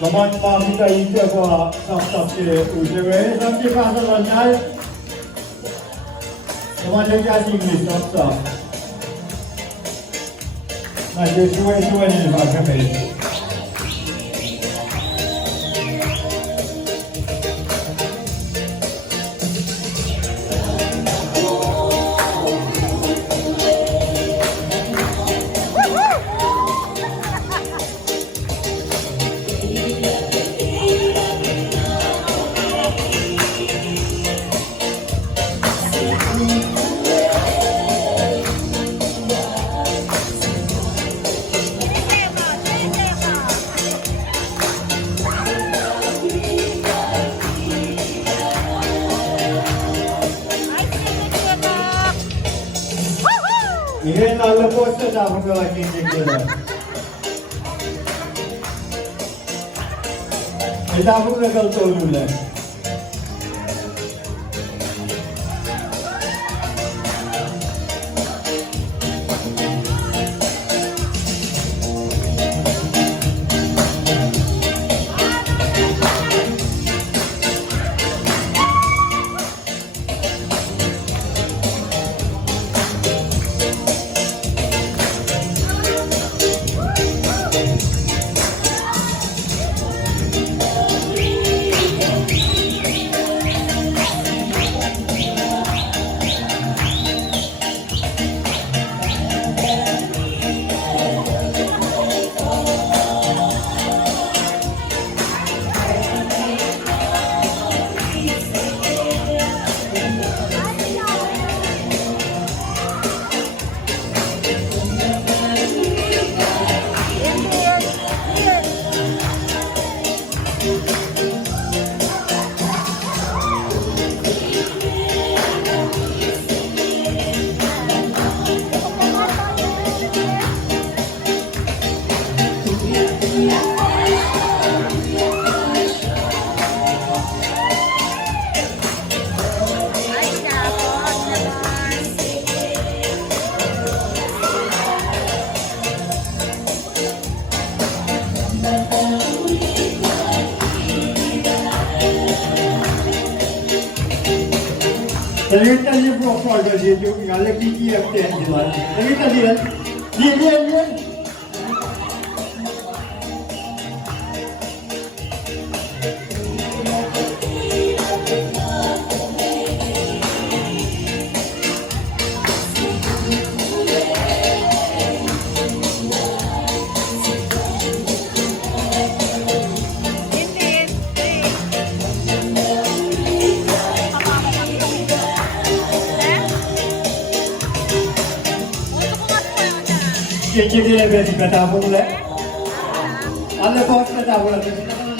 Naman makita Utwe KSA Lib. Sampai pasal lanjut. Naman dia English stop. Nah, dia semua ni macam ni. Ini nalar poster dah aku lagi ni kita. Kita aku nak kau tahu dulu. Ternyata dia profil dia juga ngalah kiki update dia. Ternyata dia. Kiki dia beri kata apa pula? Allah bos kata apa pula? Terima kasih.